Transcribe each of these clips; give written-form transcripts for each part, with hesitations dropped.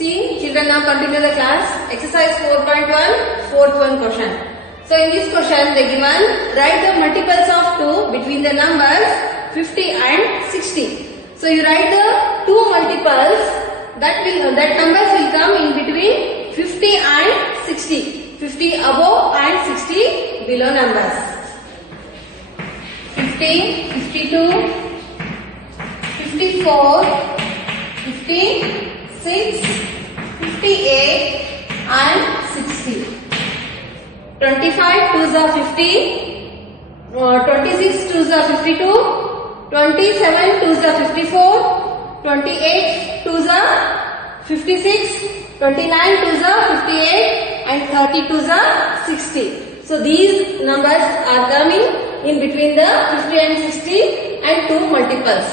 See, children, now continue the class. Exercise 4.1, fourth one question. So in this question, they given write the multiples of 2 between the numbers 50 and 60. So you write the two multiples that numbers will come in between 50 and 60. 50 above and 60 below numbers. 50, 52, 54, 56, 58 and 60. 25 2s are 50, 26 2s are 52, 27 2s are 54, 28 2s are 56, 29 2s are 58 and 30 2s are 60. So these numbers are coming in between the 50 and 60 and two multiples.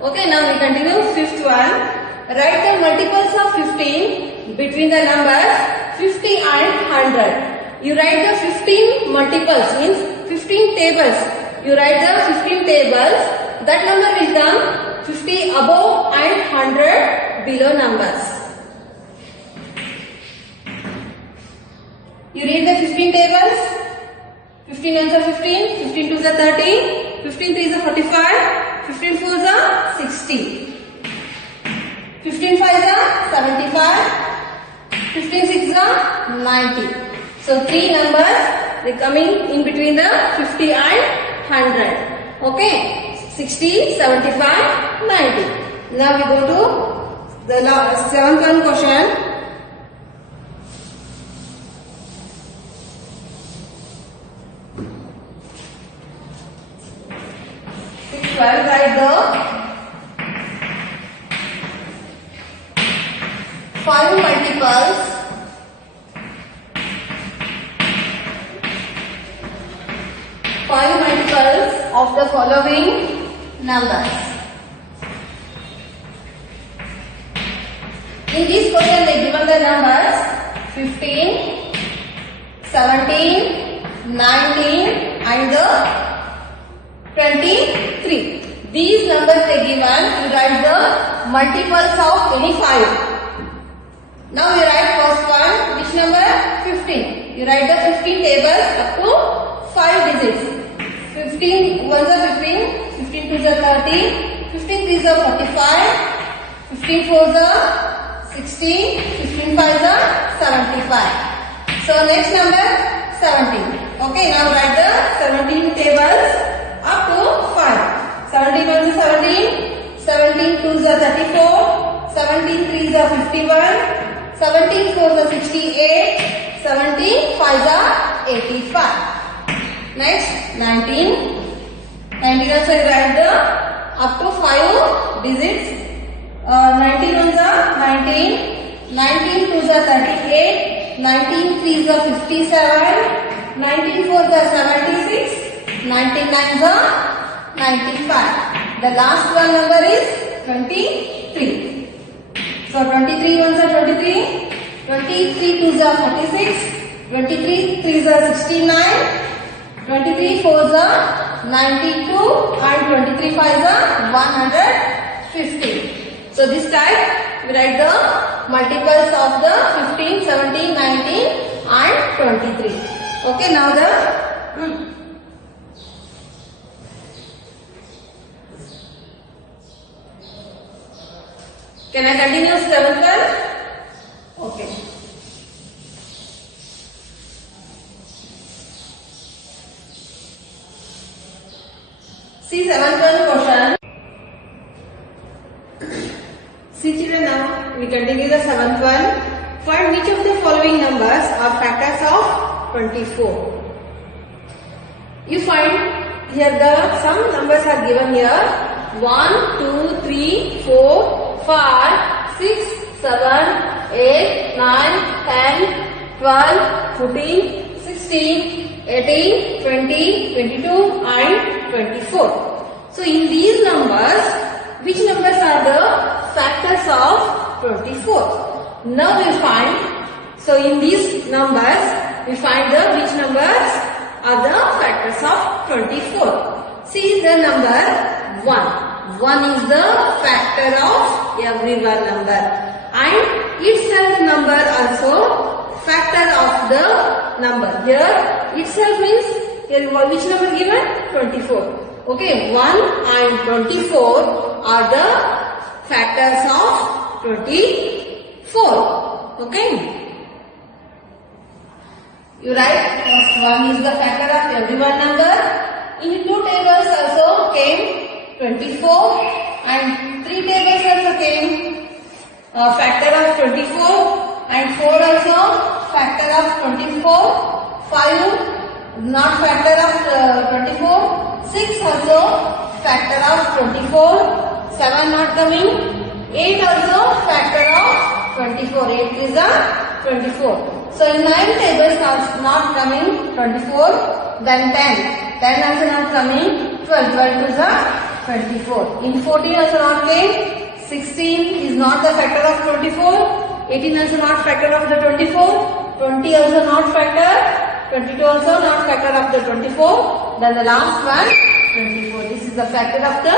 Okay, now we continue fifth one. Write the multiples of 15 between the numbers 50 and 100. You write the 15 multiples, means 15 tables. You write the 15 tables. That number will come 50 above and 100 below numbers. You read the 15 tables. 15 ones are 15, 15 twos are 30, 15 threes are 45, 15 fours are 60. 15 fives are 75, 15 sixes are 90. So three numbers they coming in between the 50 and 100. Okay, 60, 75, 90. Now we go to the seventh one question. Write the 5 multiples of the following numbers. In this question they given the numbers 15, 17, 19 and the 23. These numbers they given, you write the multiples of any 5. Now you write first one, which number? 15. You write the 15 tables up to 5 digits. 15 ones are 15, 15 twos are 30, 15 threes are 45, 15 fours are 60, 15 fives are 75. So next number 17. Okay, now write the 17 tables up to 5. 17 ones are 17, 17 twos are 34, 17 threes are 51, 17 fours are 68, 17 fives are 85. Next 19. 19 also you write the up to 5 digits. 19 ones are 19, 19 twos are 38, 19 threes are 57, 19 fours are 76, 19 nines are 95. The last one number is 23. So 23 ones are 23, 23 twos are 46, 23 threes are 69, 23 fours are 92 and 23 fives are 150. So this type we write the multiples of the 15, 17, 19 and 23. Okay, now the can I continue seventh one? Okay. See seventh one question. See children, now we continue the seventh one. Find which of the following numbers are factors of 24. You find here some numbers are given here. 1, 2, 3, 4, 5, 6, 7, 8, 9, 10, 12, 14, 16, 18, 20, 22 and 24. So in these numbers, which numbers are the factors of 24? Now we find, so in these numbers, we find the which numbers are the factors of 24. See the number 1. 1 is the factor of every one number. And itself number also factor of the number. Here itself means here which number given? 24. Okay, 1 and 24 are the factors of 24. Okay. You write first one is the factor of every one number. In two tables also came 24 and three tables also came factor of 24 and 4 also factor of 24, 5 not factor of 24, 6 also factor of 24, 7 not coming, 8 also factor of 24, 8 is a 24. So in 9 tables not coming 24, then 10, 10 also not coming, 12, 12 is a 24. In 14 also not came, 16 is not the factor of 24, 18 also not factor of the 24, 20 also not factor, 22 also not factor of the 24, then the last one 24. This is the factor of the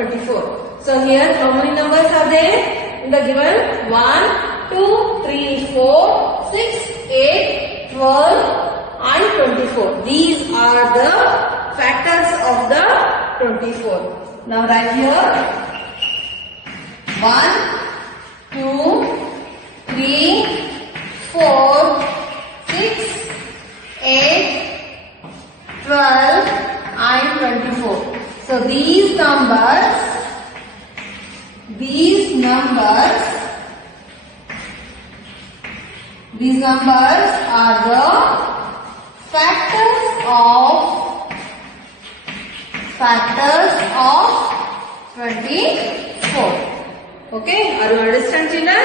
24. So here how many numbers are there in the given? 1, 2, 3, 4, 6, 8, 12 and 24. These are the factors of the 24. Now write here 1, 2, 3, 4, 6, 8, 12 and 24. So these numbers are the factors of 24. Okay, are you understand, children?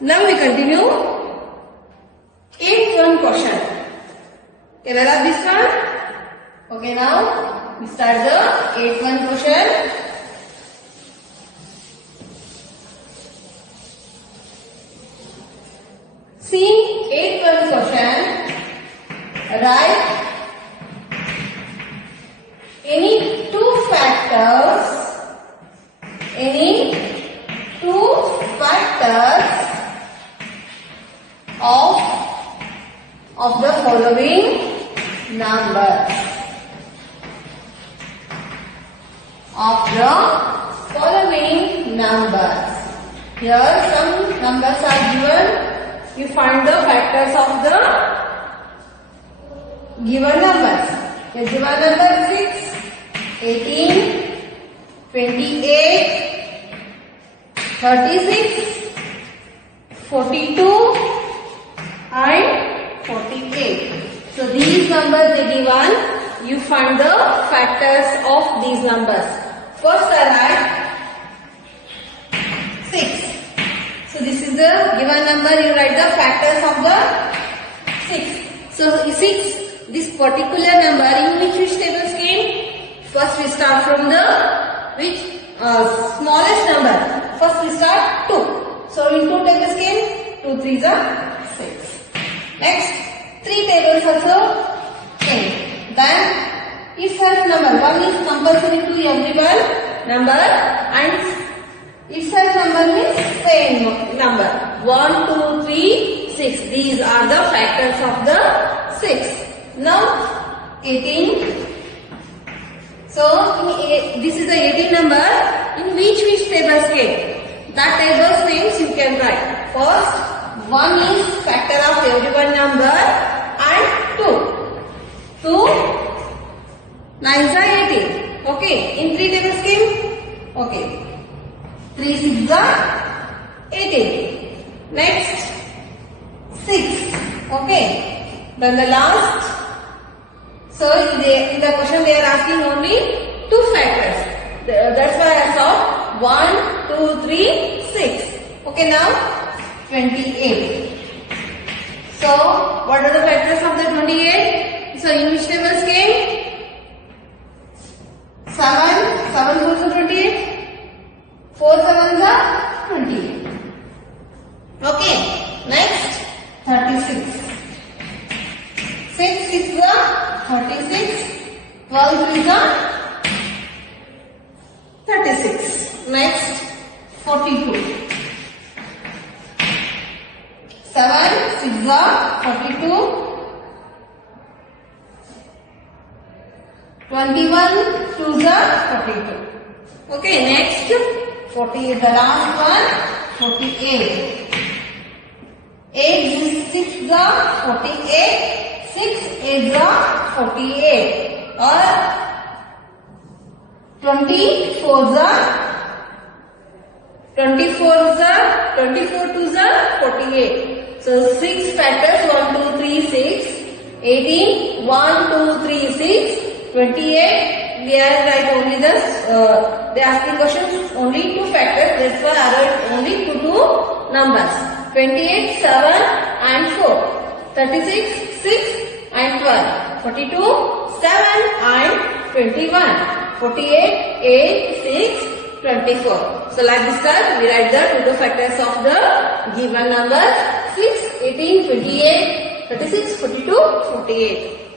Now we continue. 8th question. Okay, where are this one? Okay, now we start the 8th question. See 8th question. Write any two factors of the following numbers. Here some numbers are given. You find the factors of the given numbers. The given number 6, 18, 28, 36, 42 and 48. So these numbers they given, you find the factors of these numbers. First I write 6. So this is the given number, you write the factors of the 6. So 6, this particular number in which tables came? First we start from the smallest number. First we start 2. So in 2 tables came 2 3s are 6. Next 3 tables also came. Then itself number 1 is compulsory to everyone number and itself number means same number 1, 2, 3, 6. These are the factors of the 6. Now 18. So this is the 18 number. In which tables came? That tables names you can write. First 1 is factor of every one number and 2. 2 9s are 18. Okay. In 3 tables came? Okay. 3 6s are 18. Next 6. Okay. Then the last. So in the question they are asking only 2 factors. That's why I saw 1, 2, 3, 6. Okay, now 28. So what are the factors of the 28? So in which tables came? 7. 7 goes to 28. 4 7s are 28. Okay. Next 36. 6 6s are 36. 12 3s are 36. Next 42. 7 6 42. 21 2 42. Okay, next 40 is the last one. 48. 8 6 48. 6 8 48. Or 24 2 48. So 6 factors 1 2 3 6. 18 1 2 3 6. 28. We are write only the they asking questions only 2 factors. That's why I write only 2 numbers. 28 7 and 4. 36 6 and 12. 42 7 and 21. 48 8 6 24. So like this time we write the 2 factors of the given number 6 18 28 36 42 48.